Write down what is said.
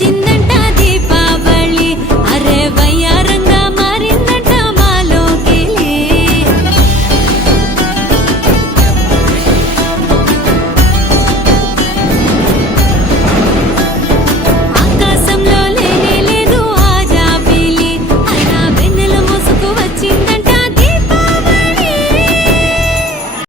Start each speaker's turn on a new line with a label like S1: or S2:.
S1: వచ్చిందంట